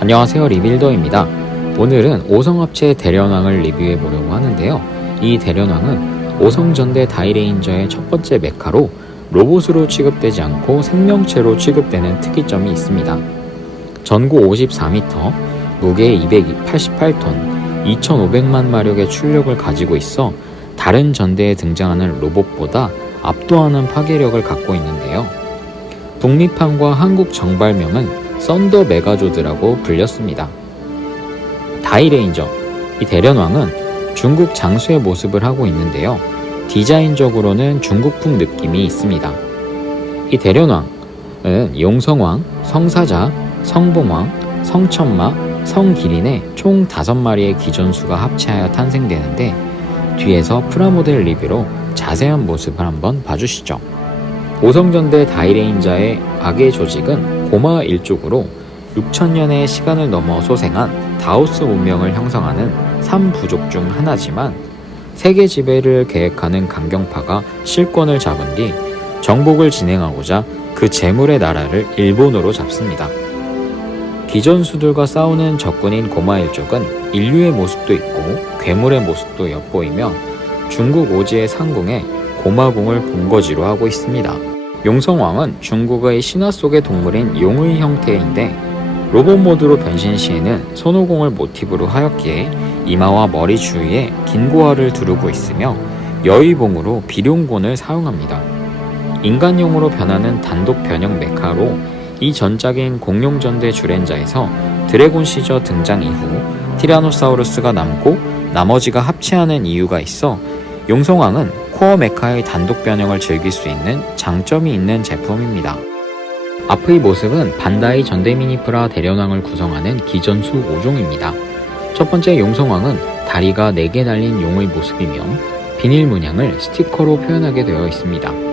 안녕하세요, 리빌더입니다. 오늘은 오성합체 대련왕을 리뷰해 보려고 하는데요. 이 대련왕은 오성전대 다이레인저의 첫 번째 메카로 로봇으로 취급되지 않고 생명체로 취급되는 특이점이 있습니다. 전고 54m, 무게 288톤, 2500만 마력의 출력을 가지고 있어 다른 전대에 등장하는 로봇보다 압도하는 파괴력을 갖고 있는데요. 북미판과 한국 정발명은 썬더 메가조드라고 불렸습니다. 다이레인저, 이 대련왕은 중국 장수의 모습을 하고 있는데요. 디자인적으로는 중국풍 느낌이 있습니다. 이 대련왕은 용성왕, 성사자, 성봉왕, 성천마, 성기린의 총 5마리의 기존수가 합체하여 탄생되는데 뒤에서 프라모델 리뷰로 자세한 모습을 한번 봐주시죠. 오성전대 다이레인저의 악의 조직은 고마 일족으로 6000년의 시간을 넘어 소생한 다오스 문명을 형성하는 3부족 중 하나지만 세계 지배를 계획하는 강경파가 실권을 잡은 뒤 정복을 진행하고자 그 재물의 나라를 일본으로 잡습니다. 기존 수들과 싸우는 적군인 고마 일족은 인류의 모습도 있고 괴물의 모습도 엿보이며 중국 오지의 상궁에 고마궁을 본거지로 하고 있습니다. 용성왕은 중국의 신화 속의 동물인 용의 형태인데 로봇 모드로 변신 시에는 손오공을 모티브로 하였기에 이마와 머리 주위에 긴 고화를 두르고 있으며 여의봉으로 비룡곤을 사용합니다. 인간용으로 변하는 단독 변형 메카로 이 전작인 공룡전대 주렌자에서 드래곤 시저 등장 이후 티라노사우루스가 남고 나머지가 합체하는 이유가 있어 용성왕은 코어 메카의 단독 변형을 즐길 수 있는 장점이 있는 제품입니다. 앞의 모습은 반다이 전대미니프라 대련왕을 구성하는 기전수 5종입니다. 첫 번째 용성왕은 다리가 4개 달린 용의 모습이며 비닐 문양을 스티커로 표현하게 되어 있습니다.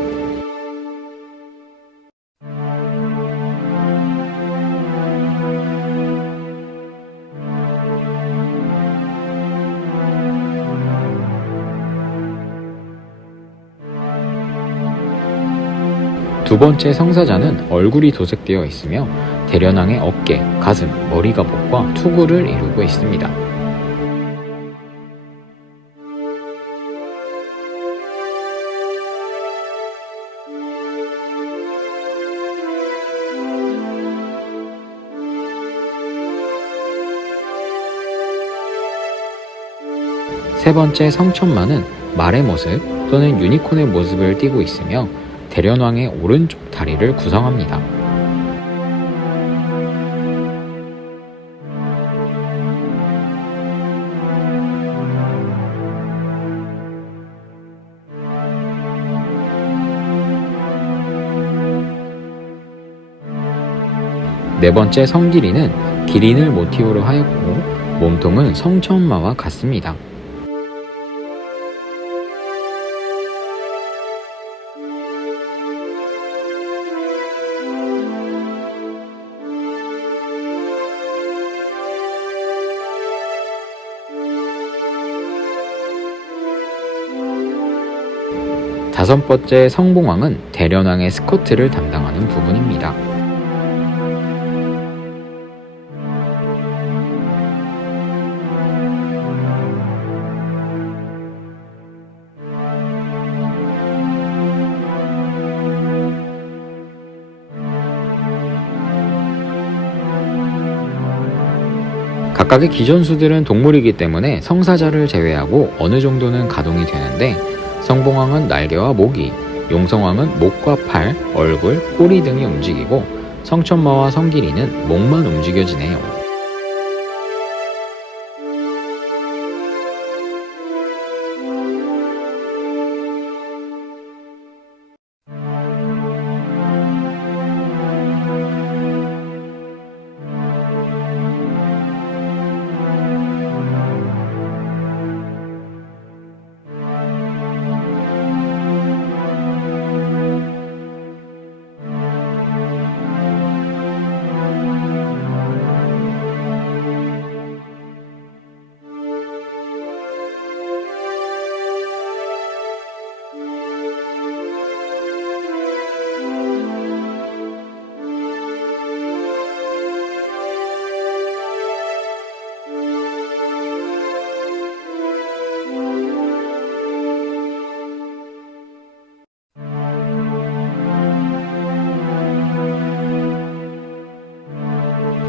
두 번째 성사자는 얼굴이 도색되어 있으며 대련왕의 어깨, 가슴, 머리 갑옷과 투구를 이루고 있습니다. 세 번째 성천마는 말의 모습 또는 유니콘의 모습을 띠고 있으며 대련왕의 오른쪽 다리를 구성합니다. 네 번째 성기린은 기린을 모티브로 하였고 몸통은 성천마와 같습니다. 다섯 번째 성봉왕은 대련왕의 스커트를 담당하는 부분입니다. 각각의 기존수들은 동물이기 때문에 성사자를 제외하고 어느 정도는 가동이 되는데 성봉왕은 날개와 모기, 용성왕은 목과 팔, 얼굴, 꼬리 등이 움직이고 성천마와 성기린은 목만 움직여지네요.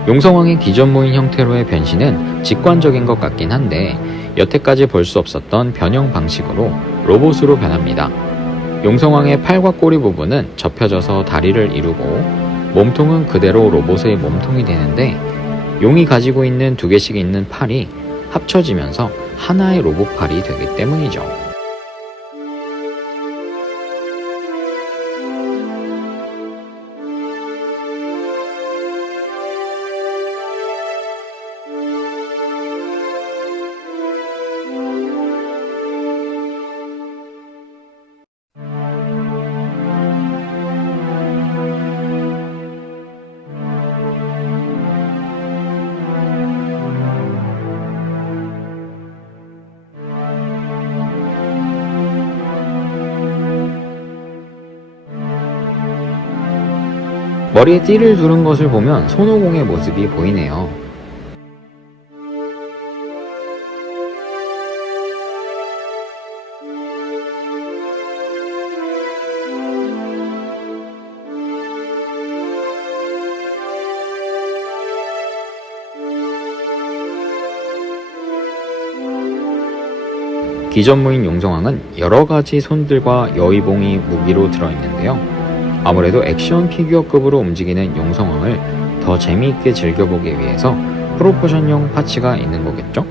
용성왕의 기존모인 형태로의 변신은 직관적인 것 같긴 한데 여태까지 볼 수 없었던 변형 방식으로 로봇으로 변합니다. 용성왕의 팔과 꼬리 부분은 접혀져서 다리를 이루고 몸통은 그대로 로봇의 몸통이 되는데 용이 가지고 있는 두 개씩 있는 팔이 합쳐지면서 하나의 로봇팔이 되기 때문이죠. 머리에 띠를 두른 것을 보면 손오공의 모습이 보이네요. 기존무인 용성왕은 여러가지 손들과 여의봉이 무기로 들어있는데요. 아무래도 액션 피규어급으로 움직이는 용성왕을 더 재미있게 즐겨보기 위해서 프로포션용 파츠가 있는 거겠죠?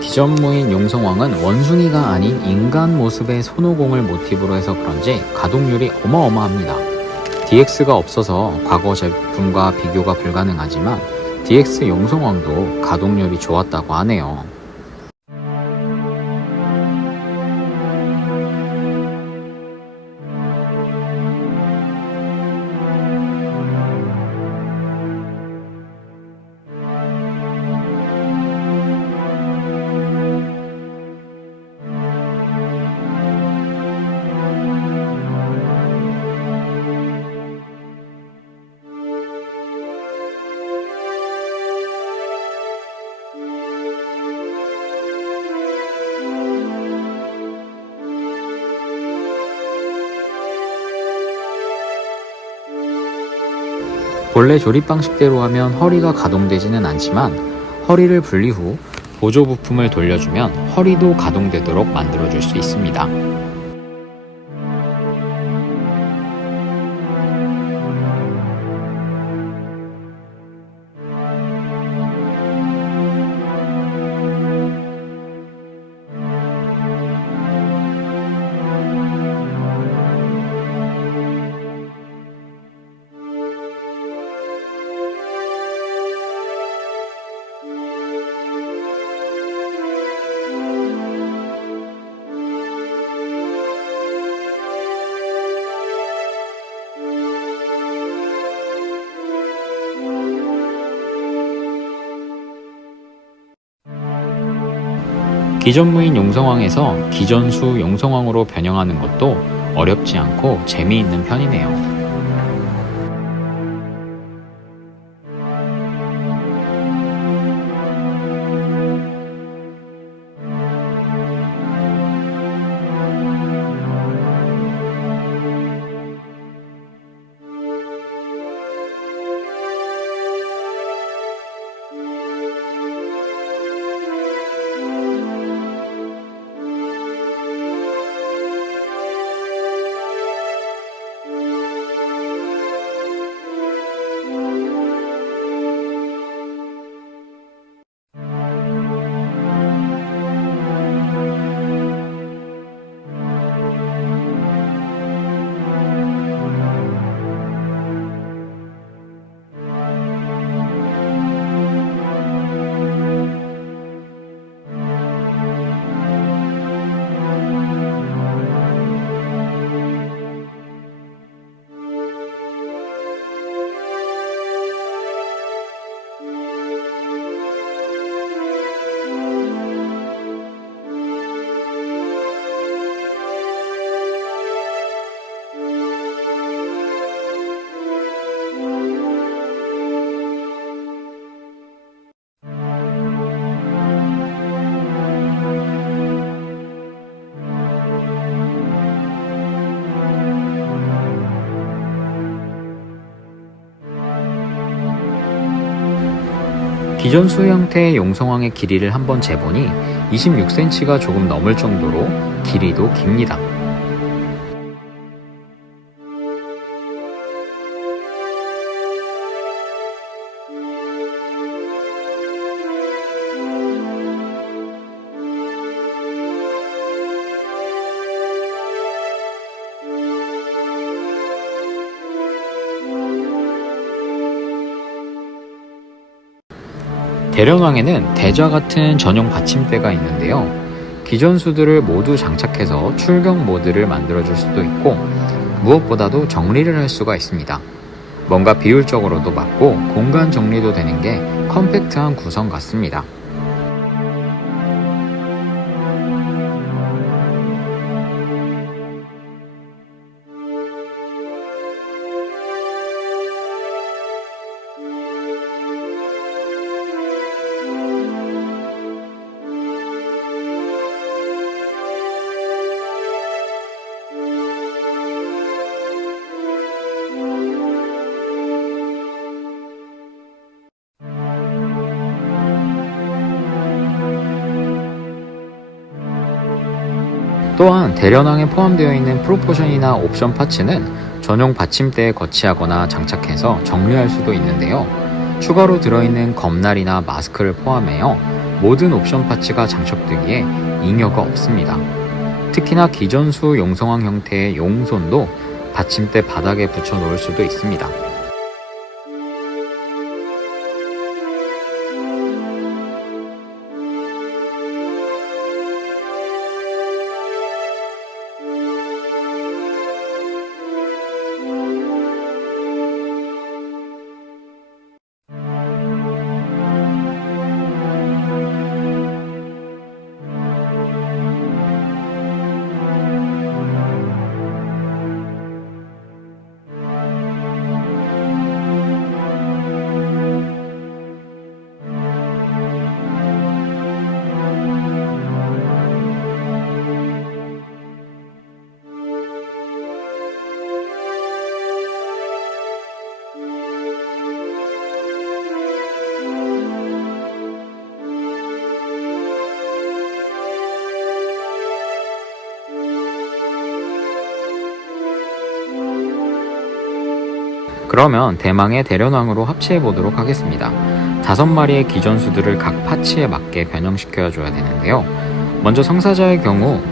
기존무인 용성왕은 원숭이가 아닌 인간 모습의 손오공을 모티브로 해서 그런지 가동률이 어마어마합니다. DX가 없어서 과거 제품과 비교가 불가능하지만 DX 용성왕도 가동률이 좋았다고 하네요. 본래 조립 방식대로 하면 허리가 가동되지는 않지만 허리를 분리 후 보조 부품을 돌려주면 허리도 가동되도록 만들어줄 수 있습니다. 기존무인 용성왕에서 기존수 용성왕으로 변형하는 것도 어렵지 않고 재미있는 편이네요. 기존 수 형태의 용성왕의 길이를 한번 재보니 26cm가 조금 넘을 정도로 길이도 깁니다. 대련왕에는 대좌 같은 전용 받침대가 있는데요. 기존 수들을 모두 장착해서 출격 모드를 만들어줄 수도 있고 무엇보다도 정리를 할 수가 있습니다. 뭔가 비율적으로도 맞고 공간 정리도 되는 게 컴팩트한 구성 같습니다. 또한 대련왕에 포함되어 있는 프로포션이나 옵션 파츠는 전용 받침대에 거치하거나 장착해서 정리할 수도 있는데요. 추가로 들어있는 검날이나 마스크를 포함하여 모든 옵션 파츠가 장착되기에 잉여가 없습니다. 특히나 기존 수 용성왕 형태의 용손도 받침대 바닥에 붙여 놓을 수도 있습니다. 그러면 대망의 대련왕으로 합체해 보도록 하겠습니다. 5마리의 기존 수들을 각 파츠에 맞게 변형시켜 줘야 되는데요. 먼저 성사자의 경우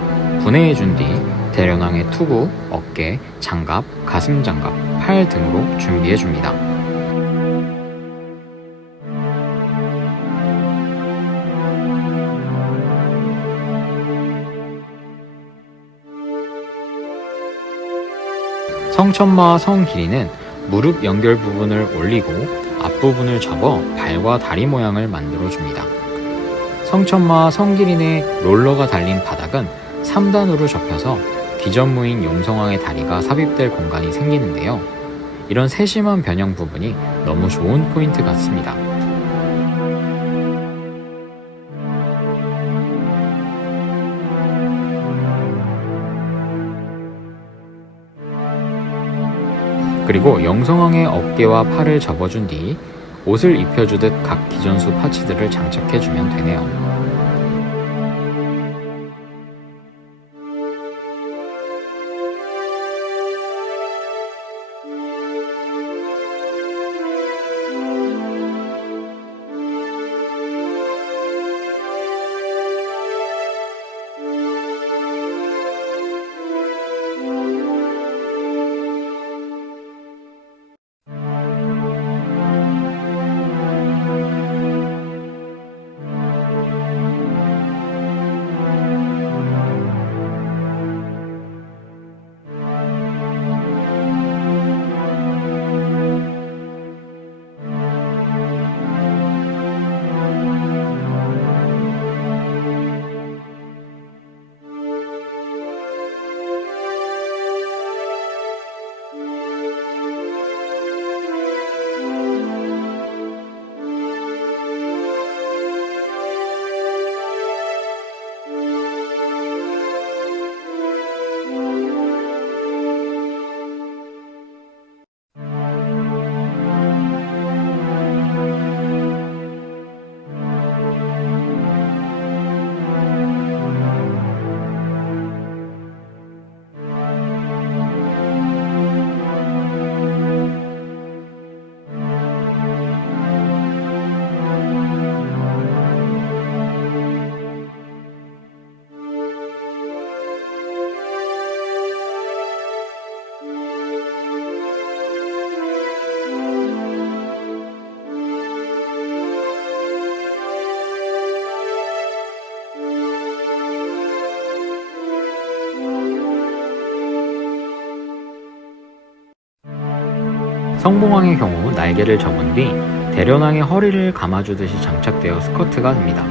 분해해 준 뒤 대련왕의 투구, 어깨, 장갑, 가슴 장갑, 팔 등으로 준비해 줍니다. 성천마와 성 길이는 무릎 연결 부분을 올리고 앞부분을 접어 발과 다리 모양을 만들어 줍니다. 성천마 성길인의 롤러가 달린 바닥은 3단으로 접혀서 기존무인 용성왕의 다리가 삽입될 공간이 생기는데요. 이런 세심한 변형 부분이 너무 좋은 포인트 같습니다. 그리고 영성왕의 어깨와 팔을 접어준 뒤 옷을 입혀주듯 각 기존수 파츠들을 장착해주면 되네요. 성봉왕의 경우 날개를 접은 뒤 대련왕의 허리를 감아주듯이 장착되어 스커트가 됩니다.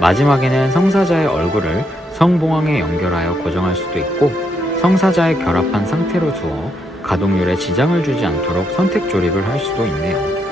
마지막에는 성사자의 얼굴을 성봉왕에 연결하여 고정할 수도 있고 성사자에 결합한 상태로 두어 가동률에 지장을 주지 않도록 선택 조립을 할 수도 있네요.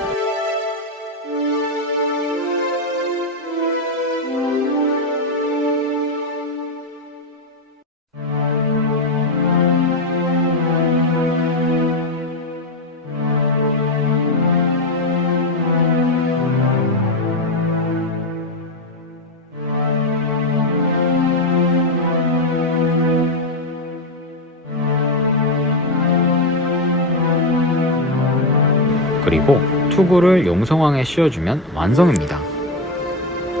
그리고 투구를 용성왕에 씌워주면 완성입니다.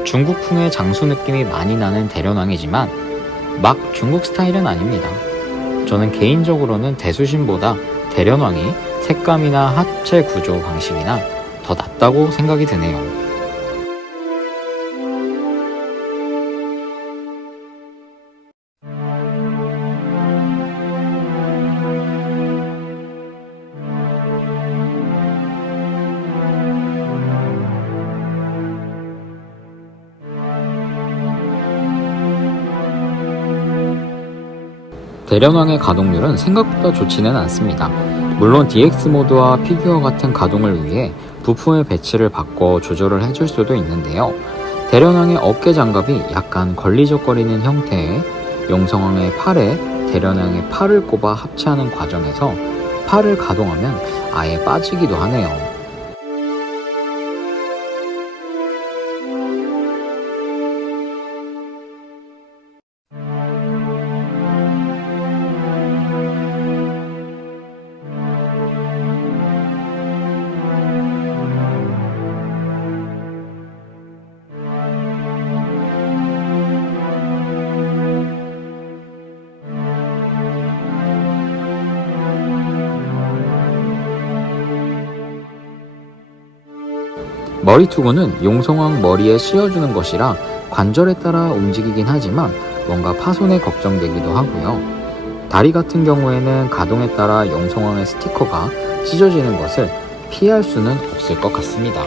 중국풍의 장수 느낌이 많이 나는 대련왕이지만 막 중국 스타일은 아닙니다. 저는 개인적으로는 대수신보다 대련왕이 색감이나 하체 구조 방식이나 더 낫다고 생각이 드네요. 대련왕의 가동률은 생각보다 좋지는 않습니다. 물론 DX 모드와 피규어 같은 가동을 위해 부품의 배치를 바꿔 조절을 해줄 수도 있는데요. 대련왕의 어깨 장갑이 약간 걸리적거리는 형태의 용성왕의 팔에 대련왕의 팔을 꼽아 합체하는 과정에서 팔을 가동하면 아예 빠지기도 하네요. 머리투구는 용성왕 머리에 씌워주는 것이라 관절에 따라 움직이긴 하지만 뭔가 파손에 걱정되기도 하고요. 다리 같은 경우에는 가동에 따라 용성왕의 스티커가 찢어지는 것을 피할 수는 없을 것 같습니다.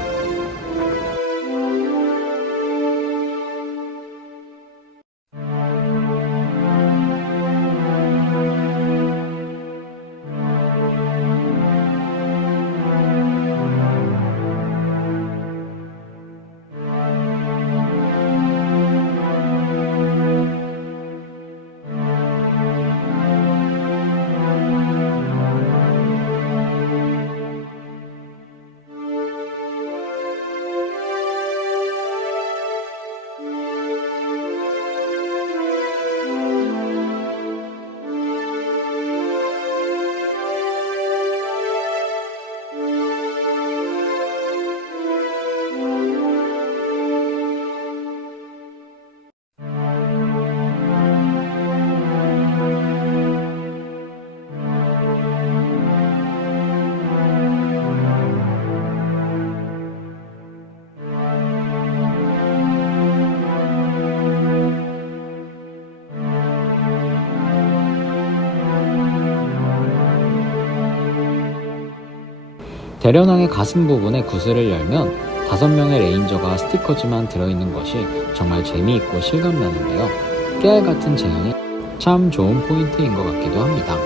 대련왕의 가슴 부분의 구슬을 열면 5명의 레인저가 스티커즈만 들어있는 것이 정말 재미있고 실감나는데요. 깨알 같은 재현이 참 좋은 포인트인 것 같기도 합니다.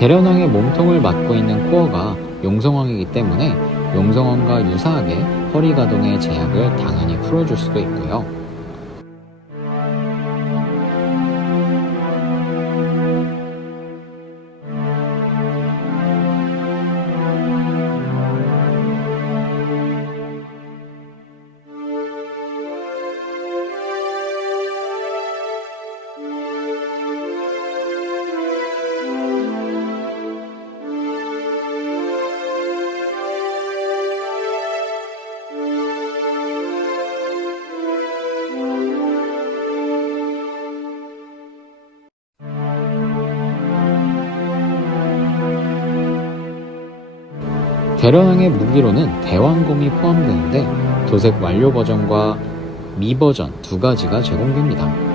대련왕의 몸통을 맡고 있는 코어가 용성왕이기 때문에 용성왕과 유사하게 허리 가동의 제약을 당연히 풀어줄 수도 있고요. 대련왕의 무기로는 대왕검이 포함되는데 도색 완료 버전과 미 버전 2가지가 제공됩니다.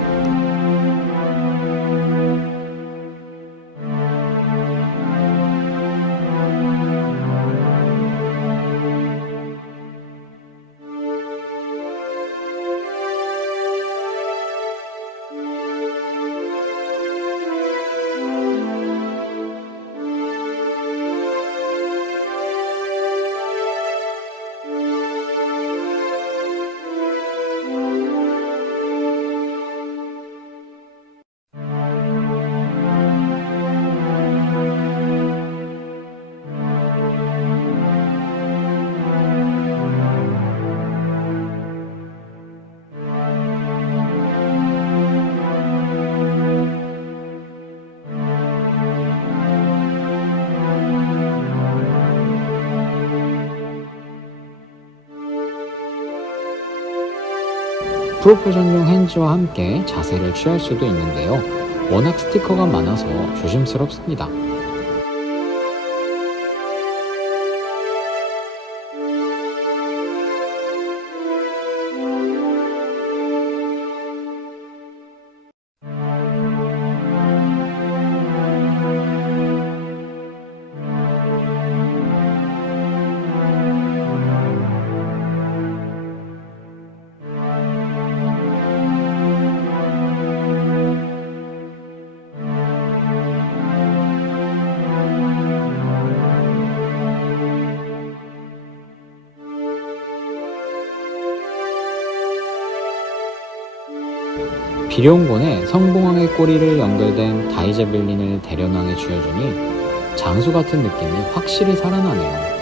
프로포션용 핸즈와 함께 자세를 취할 수도 있는데요. 워낙 스티커가 많아서 조심스럽습니다. 비룡곤에 성봉왕의 꼬리를 연결된 다이제벨린을 대련왕에 쥐어주니 장수 같은 느낌이 확실히 살아나네요.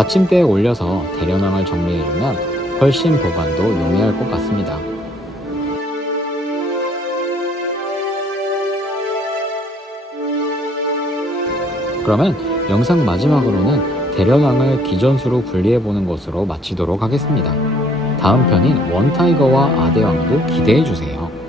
받침대에 올려서 대련왕을 정리해주면 훨씬 보관도 용이할 것 같습니다. 그러면 영상 마지막으로는 대련왕을 기전수로 분리해보는 것으로 마치도록 하겠습니다. 다음 편인 원타이거와 아대왕도 기대해주세요.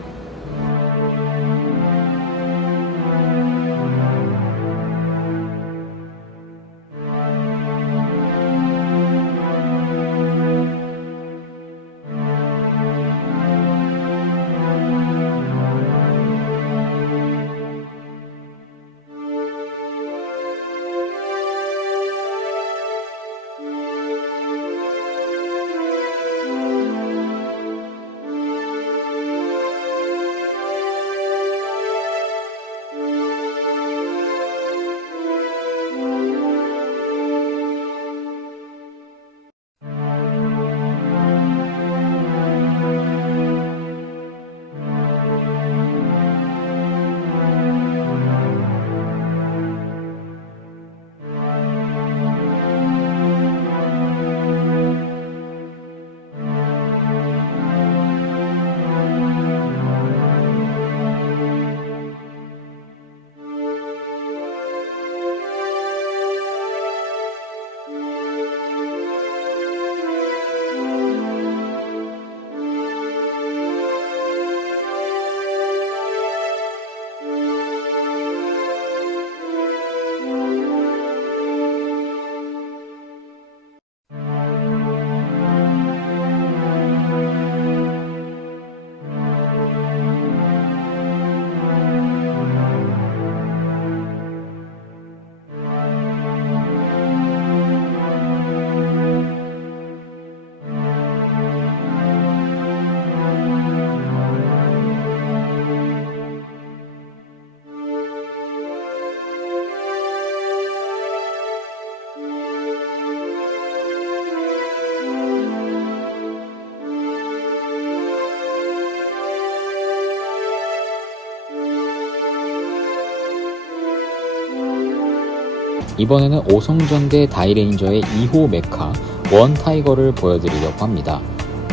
이번에는 오성전대 다이레인저의 2호 메카 원타이거를 보여드리려고 합니다.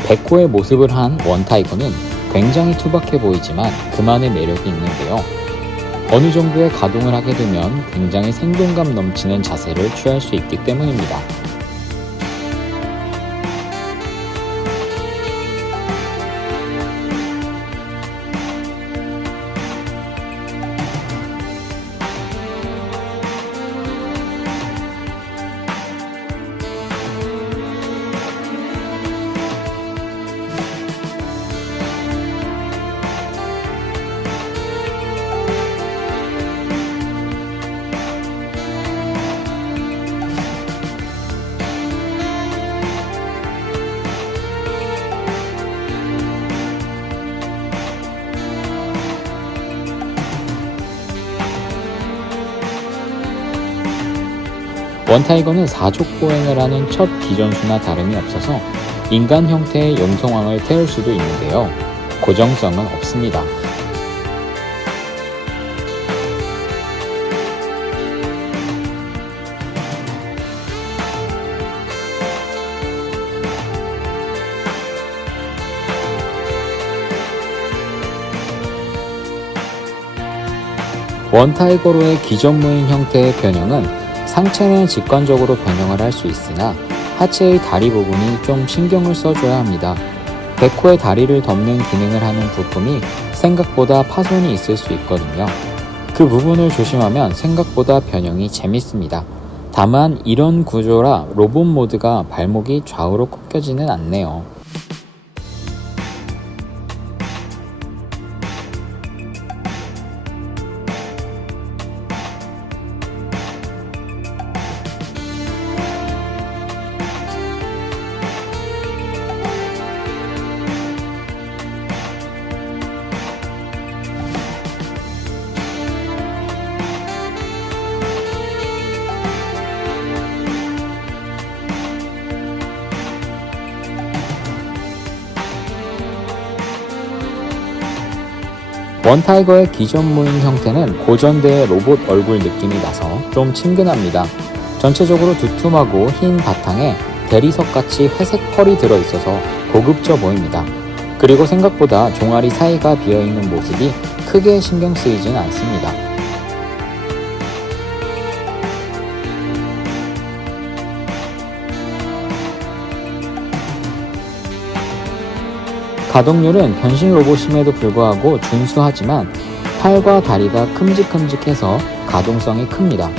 백호의 모습을 한 원타이거는 굉장히 투박해 보이지만 그만의 매력이 있는데요. 어느 정도의 가동을 하게 되면 굉장히 생동감 넘치는 자세를 취할 수 있기 때문입니다. 원타이거는 4족 보행을 하는 첫 기전수나 다름이 없어서 인간 형태의 용성왕을 태울 수도 있는데요. 고정성은 없습니다. 원타이거로의 기전무인 형태의 변형은 상체는 직관적으로 변형을 할 수 있으나 하체의 다리 부분이 좀 신경을 써줘야 합니다. 백호의 다리를 덮는 기능을 하는 부품이 생각보다 파손이 있을 수 있거든요. 그 부분을 조심하면 생각보다 변형이 재밌습니다. 다만 이런 구조라 로봇 모드가 발목이 좌우로 꺾여지는 않네요. 원타이거의 기존 무인 형태는 고전대의 로봇 얼굴 느낌이 나서 좀 친근합니다. 전체적으로 두툼하고 흰 바탕에 대리석같이 회색 펄이 들어있어서 고급져 보입니다. 그리고 생각보다 종아리 사이가 비어있는 모습이 크게 신경 쓰이진 않습니다. 가동률은 변신 로봇임에도 불구하고 준수하지만 팔과 다리가 큼직큼직해서 가동성이 큽니다.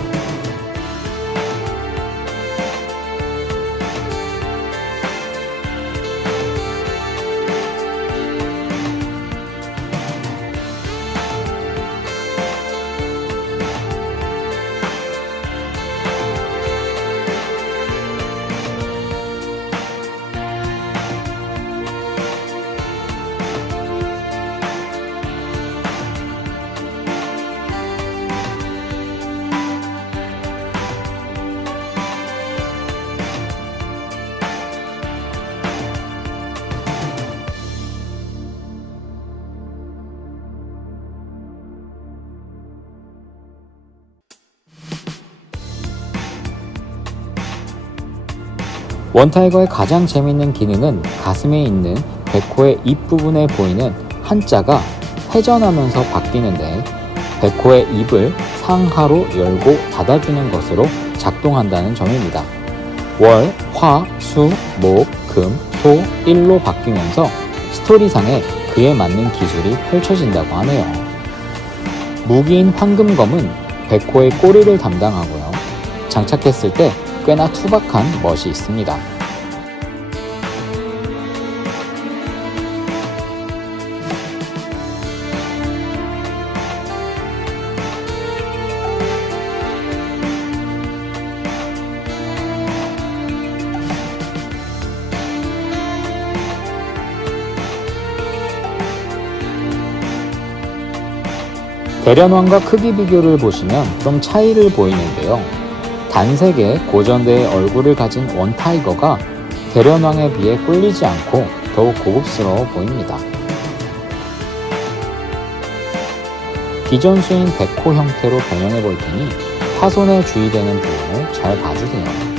원타이거의 가장 재밌는 기능은 가슴에 있는 백호의 입 부분에 보이는 한자가 회전하면서 바뀌는데 백호의 입을 상하로 열고 닫아주는 것으로 작동한다는 점입니다. 월, 화, 수, 목, 금, 토, 일로 바뀌면서 스토리상에 그에 맞는 기술이 펼쳐진다고 하네요. 무기인 황금검은 백호의 꼬리를 담당하고요. 장착했을 때 꽤나 투박한 멋이 있습니다. 대련왕과 크기 비교를 보시면 좀 차이를 보이는데요. 단색의 고전대의 얼굴을 가진 원타이거가 대련왕에 비해 꿀리지 않고 더욱 고급스러워 보입니다. 기존수인 백호 형태로 변형해 볼 테니 파손에 주의되는 부분을 잘 봐주세요.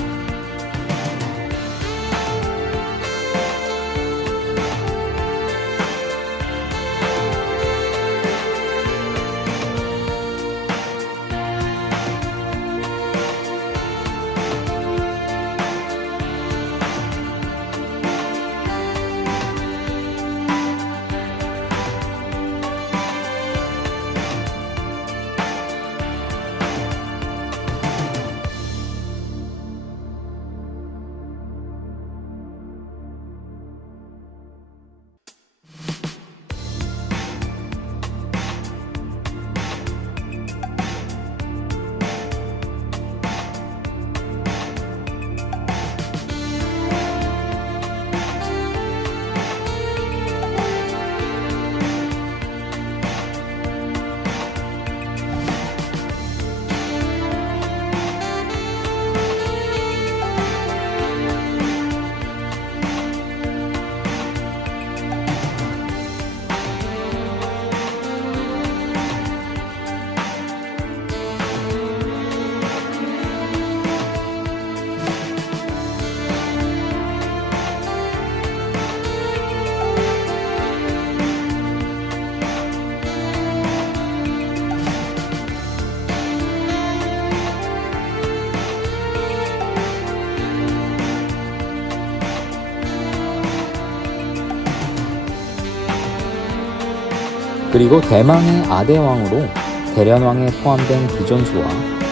그리고 대망의 아대왕으로 대련왕에 포함된 기존수와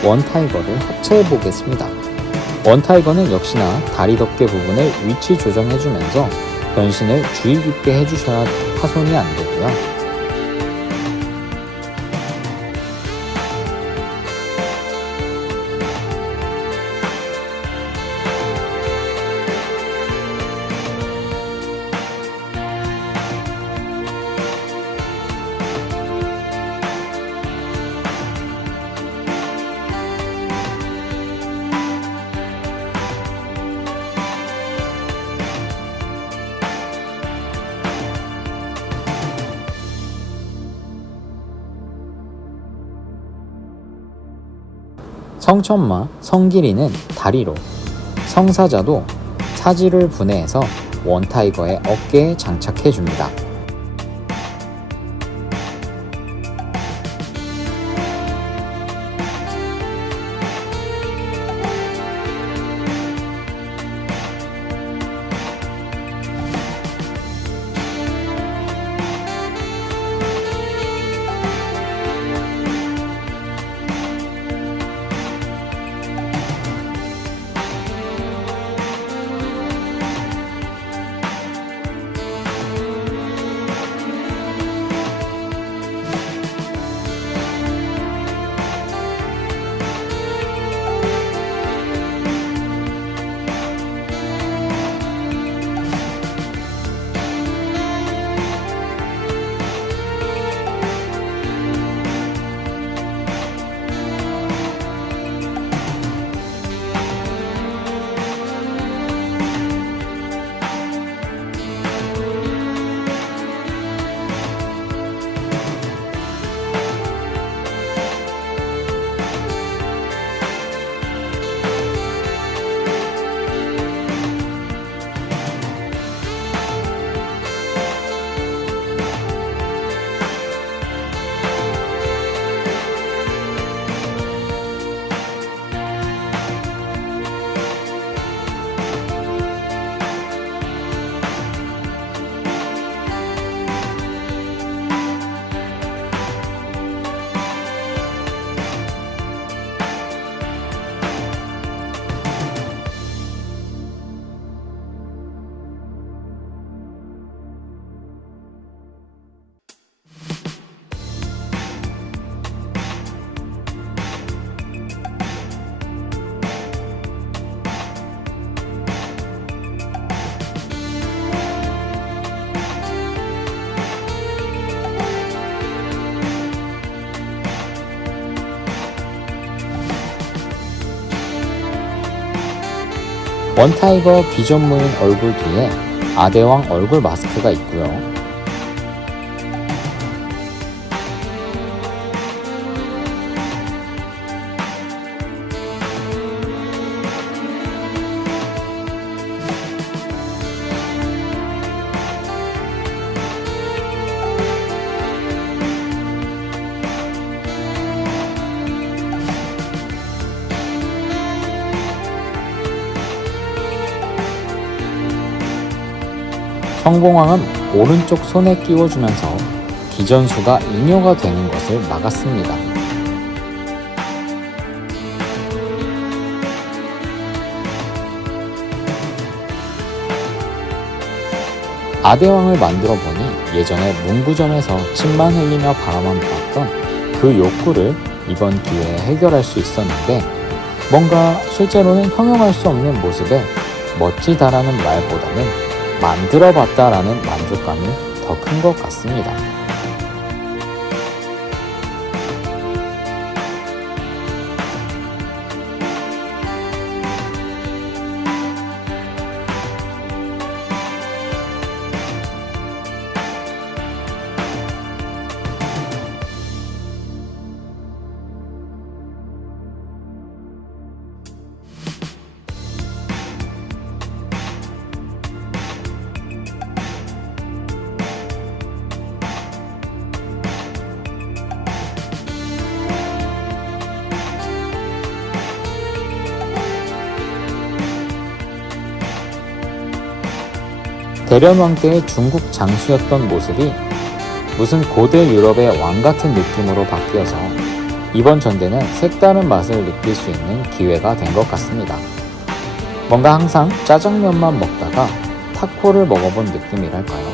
원타이거를 합체해 보겠습니다. 원타이거는 역시나 다리 덮개 부분을 위치 조정해주면서 변신을 주의 깊게 해주셔야 파손이 안 되고요. 성천마, 성길이는 다리로, 성사자도 사지를 분해해서 원타이거의 어깨에 장착해줍니다. 원타이거 비전무인 얼굴 뒤에 아대왕 얼굴 마스크가 있고요. 성공왕은 오른쪽 손에 끼워주면서 기전수가 잉여가 되는 것을 막았습니다. 아대왕을 만들어 보니 예전에 문구점에서 침만 흘리며 바라만 보았던 그 욕구를 이번 기회에 해결할 수 있었는데, 뭔가 실제로는 형용할 수 없는 모습에 멋지다라는 말보다는 만들어봤다라는 만족감이 더 큰 것 같습니다. 대련왕 때의 중국 장수였던 모습이 무슨 고대 유럽의 왕 같은 느낌으로 바뀌어서 이번 전대는 색다른 맛을 느낄 수 있는 기회가 된 것 같습니다. 뭔가 항상 짜장면만 먹다가 타코를 먹어본 느낌이랄까요?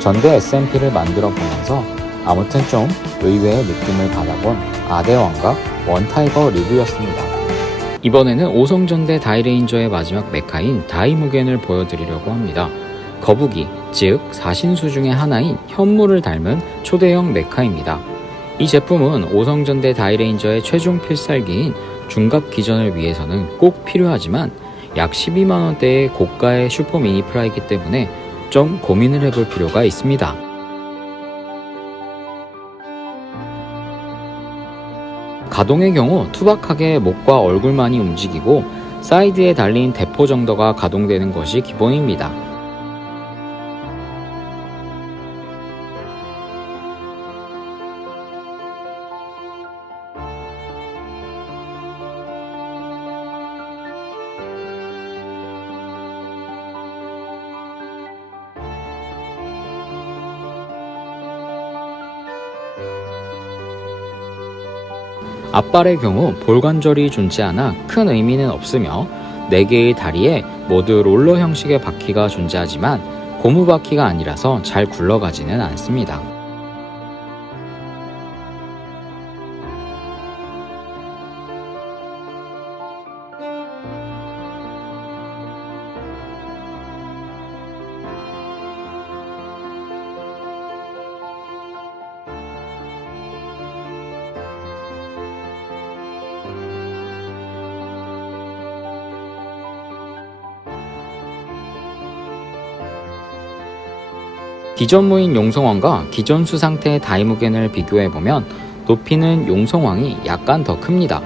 전대 SMP를 만들어 보면서 아무튼 좀 의외의 느낌을 받아본 아대왕과 원타이거 리뷰였습니다. 이번에는 오성전대 다이레인저의 마지막 메카인 다이무겐을 보여드리려고 합니다. 거북이, 즉 사신수 중의 하나인 현무를 닮은 초대형 메카입니다. 이 제품은 오성전대 다이레인저의 최종 필살기인 중갑 기전을 위해서는 꼭 필요하지만 약 12만원대의 고가의 슈퍼 미니 프라이기 때문에 좀 고민을 해볼 필요가 있습니다. 가동의 경우 투박하게 목과 얼굴만이 움직이고 사이드에 달린 대포 정도가 가동되는 것이 기본입니다. 앞발의 경우 볼관절이 존재 않아 큰 의미는 없으며 4개의 다리에 모두 롤러 형식의 바퀴가 존재하지만 고무 바퀴가 아니라서 잘 굴러가지는 않습니다. 기존 무인 용성왕과 기존 수상태 다이무겐을 비교해보면 높이는 용성왕이 약간 더 큽니다.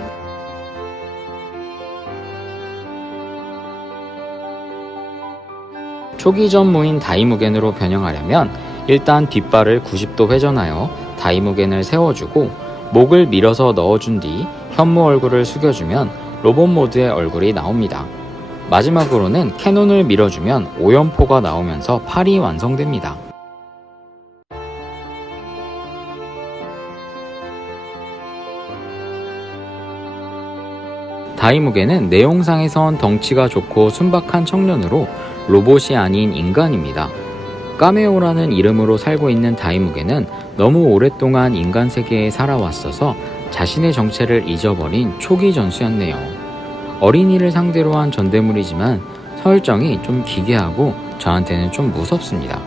초기전 무인 다이무겐으로 변형하려면 일단 뒷발을 90도 회전하여 다이무겐을 세워주고 목을 밀어서 넣어준 뒤 현무 얼굴을 숙여주면 로봇 모드의 얼굴이 나옵니다. 마지막으로는 캐논을 밀어주면 오연포가 나오면서 팔이 완성됩니다. 다이무겐은 내용상에선 덩치가 좋고 순박한 청년으로 로봇이 아닌 인간입니다. 까메오라는 이름으로 살고 있는 다이무겐은 너무 오랫동안 인간 세계에 살아왔어서 자신의 정체를 잊어버린 초기 전수였네요. 어린이를 상대로 한 전대물이지만 설정이 좀 기괴하고 저한테는 좀 무섭습니다.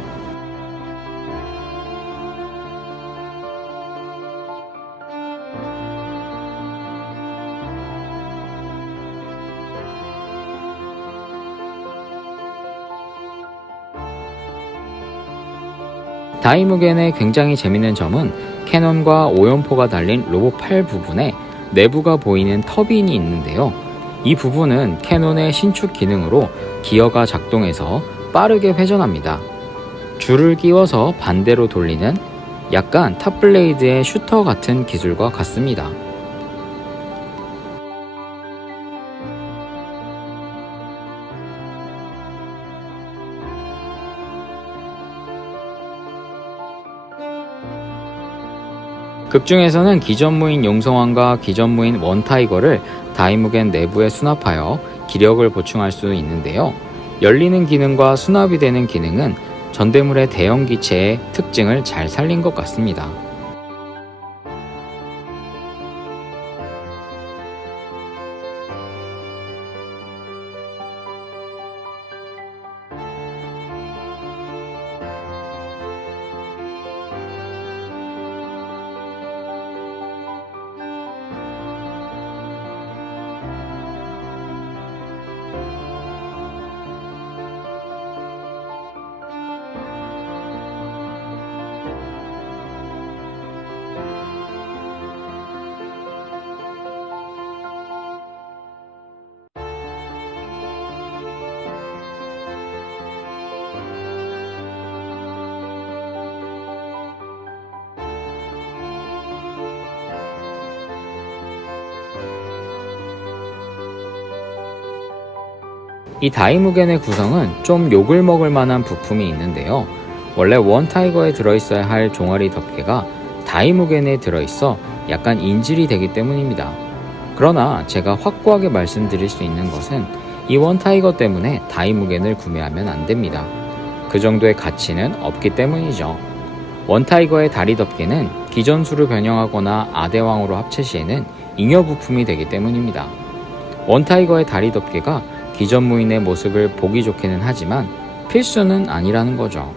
다이무겐의 굉장히 재밌는 점은 캐논과 오연포가 달린 로봇 팔 부분에 내부가 보이는 터빈이 있는데요. 이 부분은 캐논의 신축 기능으로 기어가 작동해서 빠르게 회전합니다. 줄을 끼워서 반대로 돌리는 약간 탑블레이드의 슈터 같은 기술과 같습니다. 극중에서는 기존 무인 용성왕과 기존 무인 원타이거를 다이무겐 내부에 수납하여 기력을 보충할 수 있는데요. 열리는 기능과 수납이 되는 기능은 전대물의 대형 기체의 특징을 잘 살린 것 같습니다. 이 다이무겐의 구성은 좀 욕을 먹을 만한 부품이 있는데요. 원래 원타이거에 들어있어야 할 종아리 덮개가 다이무겐에 들어있어 약간 인질이 되기 때문입니다. 그러나 제가 확고하게 말씀드릴 수 있는 것은 이 원타이거 때문에 다이무겐을 구매하면 안 됩니다. 그 정도의 가치는 없기 때문이죠. 원타이거의 다리 덮개는 기존 수를 변형하거나 아대왕으로 합체 시에는 잉여 부품이 되기 때문입니다. 원타이거의 다리 덮개가 기존 무인의 모습을 보기 좋게는 하지만 필수는 아니라는 거죠.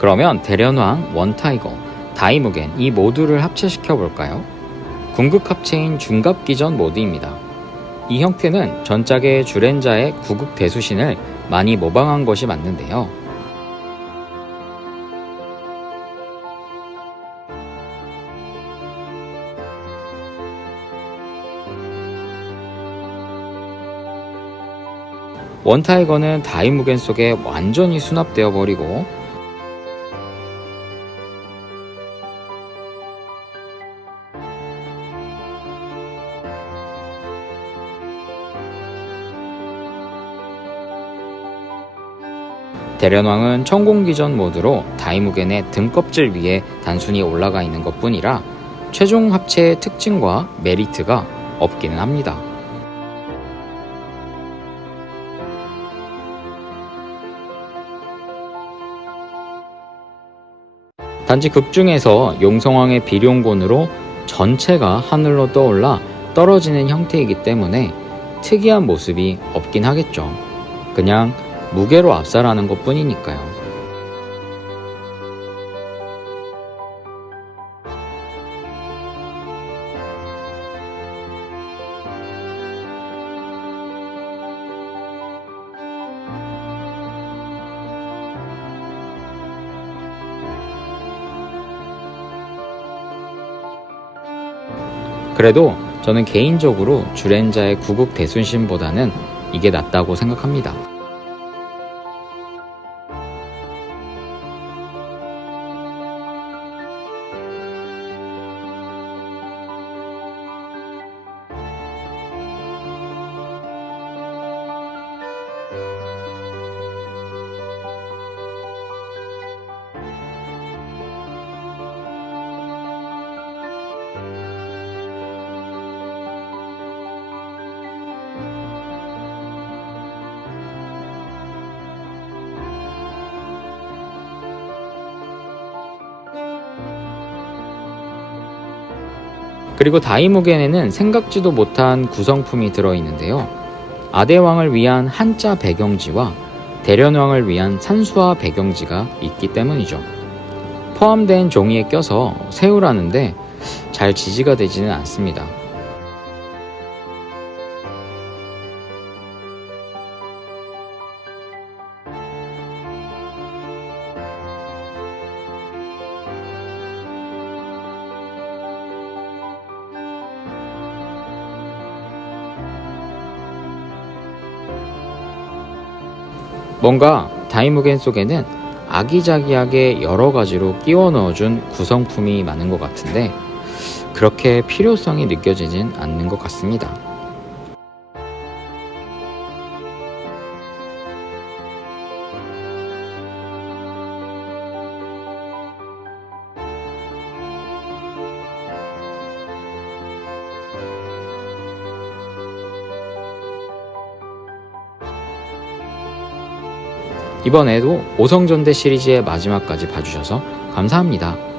그러면 대련왕, 원타이거, 다이무겐 이 모두를 합체시켜 볼까요? 궁극합체인 중갑기전 모드입니다. 이 형태는 전작의 주렌자의 구급 대수신을 많이 모방한 것이 맞는데요. 원타이거는 다이무겐 속에 완전히 수납되어 버리고, 대련왕은 천공기전 모드로 다이무겐의 등껍질 위에 단순히 올라가 있는 것 뿐이라 최종 합체의 특징과 메리트가 없기는 합니다. 단지 극중에서 용성왕의 비룡곤으로 전체가 하늘로 떠올라 떨어지는 형태이기 때문에 특이한 모습이 없긴 하겠죠. 그냥 무게로 압살하는 것 뿐이니까요. 그래도 저는 개인적으로 주렌자의 구급 대순신보다는 이게 낫다고 생각합니다. 그리고 다이무겐에는 생각지도 못한 구성품이 들어있는데요. 아대왕을 위한 한자 배경지와 대련왕을 위한 산수화 배경지가 있기 때문이죠. 포함된 종이에 껴서 세우라는데 잘 지지가 되지는 않습니다. 뭔가 다이무겐 속에는 아기자기하게 여러 가지로 끼워 넣어준 구성품이 많은 것 같은데 그렇게 필요성이 느껴지진 않는 것 같습니다. 이번에도 오성전대 시리즈의 마지막까지 봐주셔서 감사합니다.